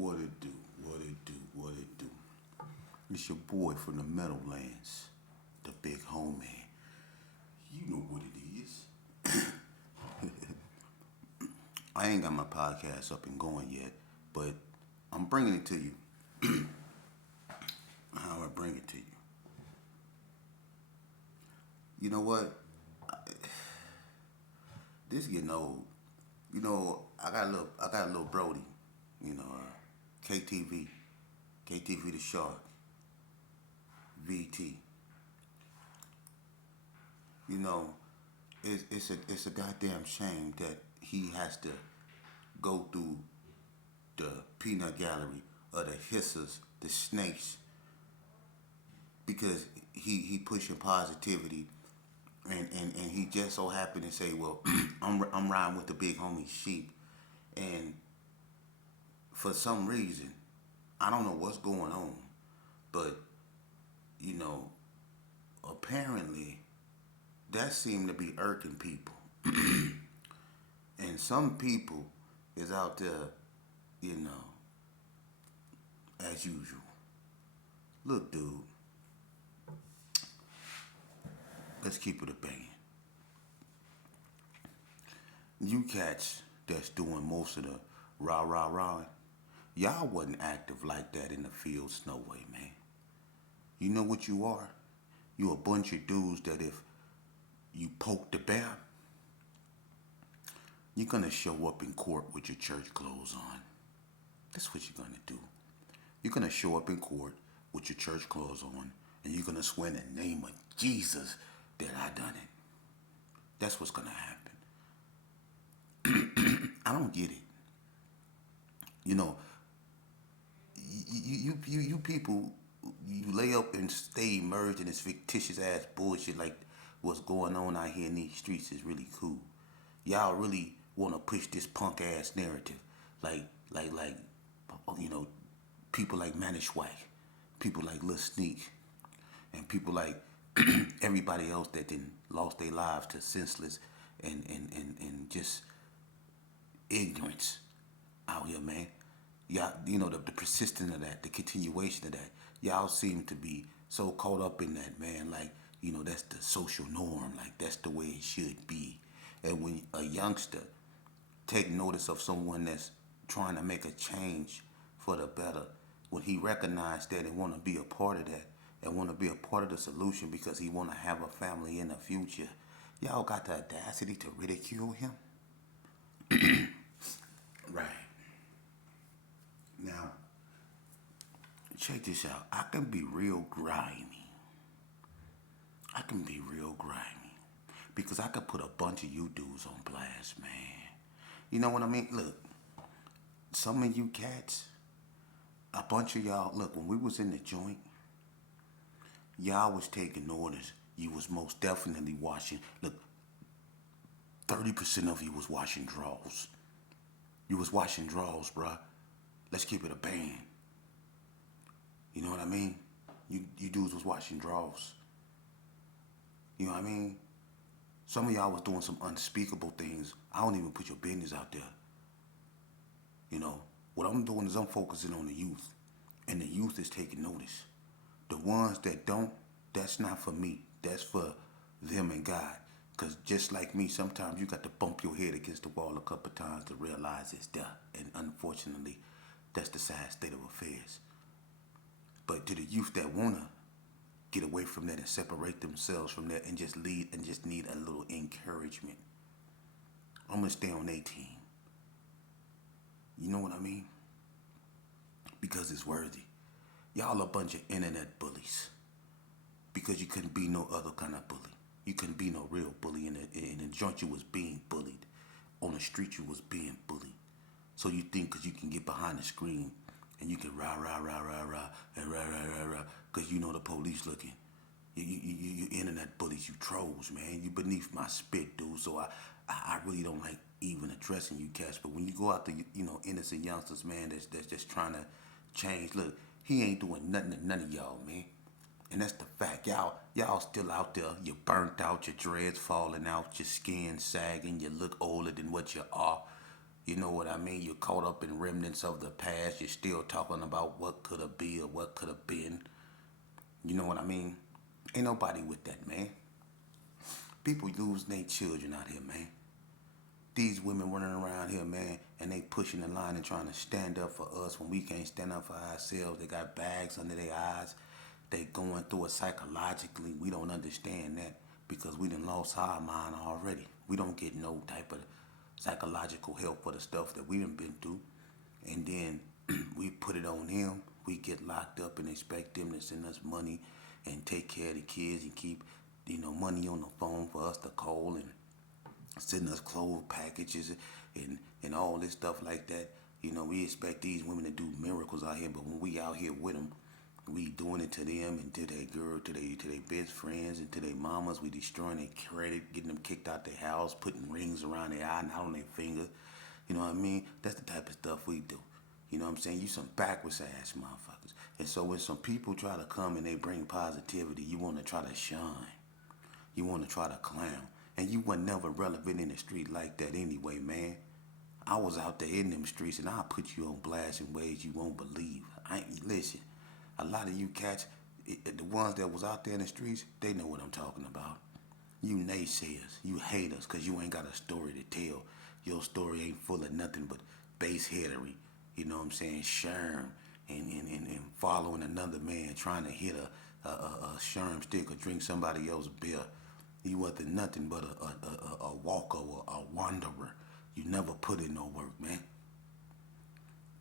What it do? What it do? What it do? It's your boy from the Meadowlands, the big homie. You know what it is. I ain't got my podcast up and going yet, but I'm bringing it to you. How I bring it to you. You know what? This getting old. I got a little Brody. KTV, KTV the Shark, VT. You know, it's a goddamn shame that he has to go through the peanut gallery of the hissers, the snakes, because he pushing positivity, and he just so happened to say, well, I'm riding with the big homie sheep, and for some reason, I don't know what's going on, but you know, apparently that seemed to be irking people. And some people is out there, you know, as usual. Look, dude, let's keep it a banging. You cats that's doing most of the rah rah rah, y'all wasn't active like that in the fields, no way, man. You know what you are? You a bunch of dudes that if you poke the bear, you're gonna show up in court with your church clothes on. That's what you're gonna do. You're gonna show up in court with your church clothes on, and you're gonna swear in the name of Jesus that I done it. That's what's gonna happen. I don't get it. You know, you people, you lay up and stay immersed in this fictitious ass bullshit like what's going on out here in these streets is really cool. Y'all really want to push this punk ass narrative, like, you know, people like Manish White, people like Lil Sneak, and people like everybody else that then lost their lives to senseless and just ignorance out here, man. Y'all, you know, the persistence of that, the continuation of that. Y'all seem to be so caught up in that, man. Like, you know, that's the social norm. Like, that's the way it should be. And when a youngster take notice of someone that's trying to make a change for the better, when he recognized that and want to be a part of that and want to be a part of the solution because he want to have a family in the future, y'all got the audacity to ridicule him? Right. Now, check this out. I can be real grimy. I can be real grimy. Because I could put a bunch of you dudes on blast, man. You know what I mean? Look, some of you cats, a bunch of y'all, look, when we was in the joint, y'all was taking orders. You was most definitely washing. Look, 30% of you was washing drawers. You was washing drawers, bruh. Let's keep it a band. You know what I mean? You dudes was washing drawers. You know what I mean? Some of y'all was doing some unspeakable things. I don't even put your business out there. You know, what I'm doing is I'm focusing on the youth. And the youth is taking notice. The ones that don't, that's not for me. That's for them and God. Because just like me, sometimes you got to bump your head against the wall a couple times to realize it's there. And unfortunately, that's the sad state of affairs. But to the youth that want to get away from that and separate themselves from that and just lead and just need a little encouragement, I'm going to stay on their team. You know what I mean? Because it's worthy. Y'all a bunch of internet bullies. Because you couldn't be no other kind of bully. You couldn't be no real bully. In the joint, you was being bullied. On the street, you was being bullied. So you think because you can get behind the screen and you can rah, rah, rah, rah, rah, and rah, rah, rah, rah, because you know the police looking. You internet bullies, you trolls, man. You beneath my spit, dude. So I really don't like even addressing you cats. But when you go out to, you know, innocent youngsters, man, that's just trying to change. Look, he ain't doing nothing to none of y'all, man. And that's the fact. Y'all still out there. You're burnt out. Your dreads falling out. Your skin sagging. You look older than what you are. You know what I mean? You're caught up in remnants of the past. You're still talking about what could have been or what could have been. You know what I mean? Ain't nobody with that, man. People losing their children out here, man. These women running around here, man, and they pushing the line and trying to stand up for us when we can't stand up for ourselves. They got bags under their eyes. They going through it psychologically. We don't understand that because we done lost our mind already. We don't get no type of psychological help for the stuff that we done been through. And then we put it on them. We get locked up and expect them to send us money and take care of the kids and keep, money on the phone for us to call and sending us clothes packages and all this stuff like that. We expect these women to do miracles out here, but when we out here with them, we doing it to them and to their girl, to their best friends and to their mamas. We destroying their credit, getting them kicked out their house, putting rings around their eye, not on their finger. You know what I mean? That's the type of stuff we do. You know what I'm saying? You some backwards ass motherfuckers. And so when some people try to come and they bring positivity, you want to try to shine. You want to try to clown. And you were never relevant in the street like that anyway, man. I was out there in them streets and I'll put you on blast in ways you won't believe. Listen, a lot of you cats, the ones that was out there in the streets, they know what I'm talking about. You naysayers, you haters, because you ain't got a story to tell. Your story ain't full of nothing but base headery. You know what I'm saying? Sherm and following another man trying to hit a sherm stick or drink somebody else's beer. You wasn't nothing but a walker or a wanderer. You never put in no work, man.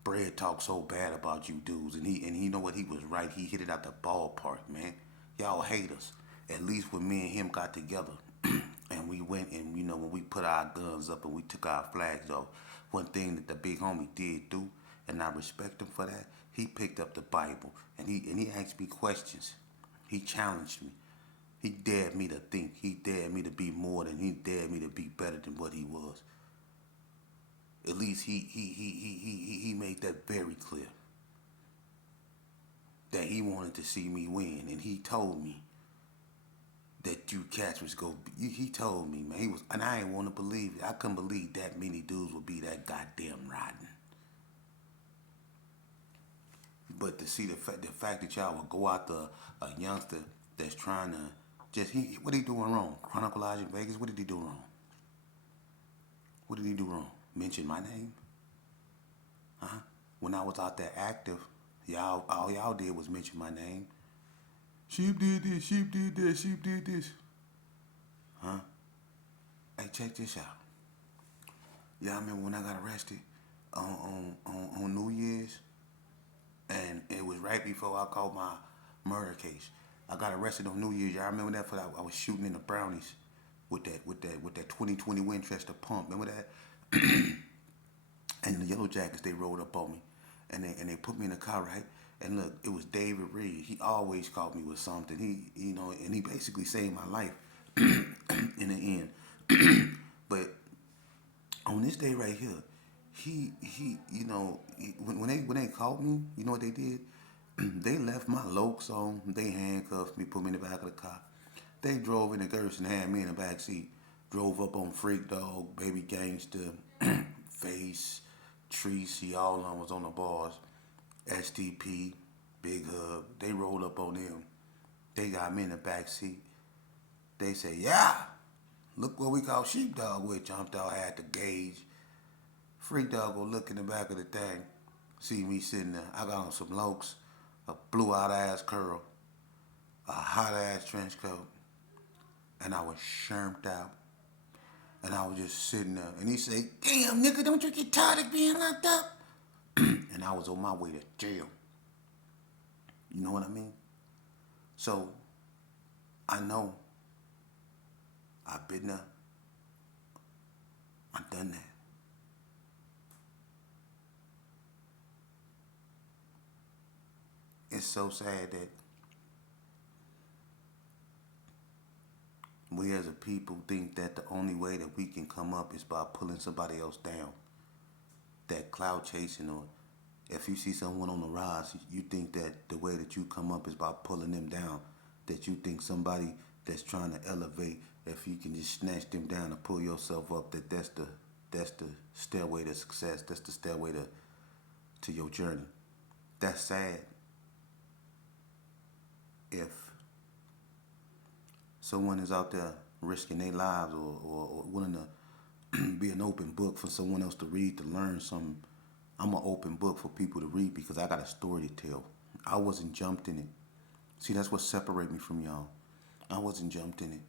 Bread talks so bad about you dudes, and he know what, he was right. He hit it out the ballpark, man. Y'all haters. At least when me and him got together, and we went and when we put our guns up and we took our flags off, one thing that the big homie did do, and I respect him for that, he picked up the Bible and he asked me questions. He challenged me. He dared me to think. He dared me to be more than, he dared me to be better than what he was. At least he made that very clear. That he wanted to see me win. And he told me that you cats was go. He told me, man. And I ain't want to believe it. I couldn't believe that many dudes would be that goddamn rotten. But to see the fact that y'all would go out to a youngster that's trying to what he doing wrong? Chronicles in Vegas. What did he do wrong? What did he do wrong? Mention my name? Huh? When I was out there active, all y'all did was mention my name. Sheep did this, sheep did that, sheep did this. Huh? Hey, check this out. Y'all remember when I got arrested on New Year's? And it was right before I called my murder case. I got arrested on New Year's. Y'all remember that? For that, I was shooting in the brownies with that 2020 Winchester pump. Remember that? And the Yellow Jackets, they rolled up on me, and they put me in the car, right? And look, it was David Reed. He always caught me with something. And he basically saved my life in the end. But on this day right here, when they caught me, you know what they did? They left my lokes on. They handcuffed me, put me in the back of the car. They drove in the Gerson, had me in the back seat. Drove up on Freak Dog, Baby Gangster, Face, Treese, all of them was on the bars. STP, Big Hub. They rolled up on them. They got me in the back seat. They say, yeah, look what we call Sheepdog with. Jumped out, had the gauge. Freak Dog go look in the back of the thing, see me sitting there. I got on some lokes, a blew out ass curl, a hot ass trench coat, and I was shermed out. And I was just sitting there. And he said, damn, nigga, don't you get tired of being locked up? And I was on my way to jail. You know what I mean? So, I know I've been there. I've done that. It's so sad that we as a people think that the only way that we can come up is by pulling somebody else down. That cloud chasing, or if you see someone on the rise, you think that the way that you come up is by pulling them down. That you think somebody that's trying to elevate, if you can just snatch them down and pull yourself up, that's the that's the stairway to success. That's the stairway to your journey. That's sad if someone is out there risking their lives or willing to be an open book for someone else to read, to learn something. I'm an open book for people to read because I got a story to tell. I wasn't jumped in it. See, that's what separates me from y'all. I wasn't jumped in it.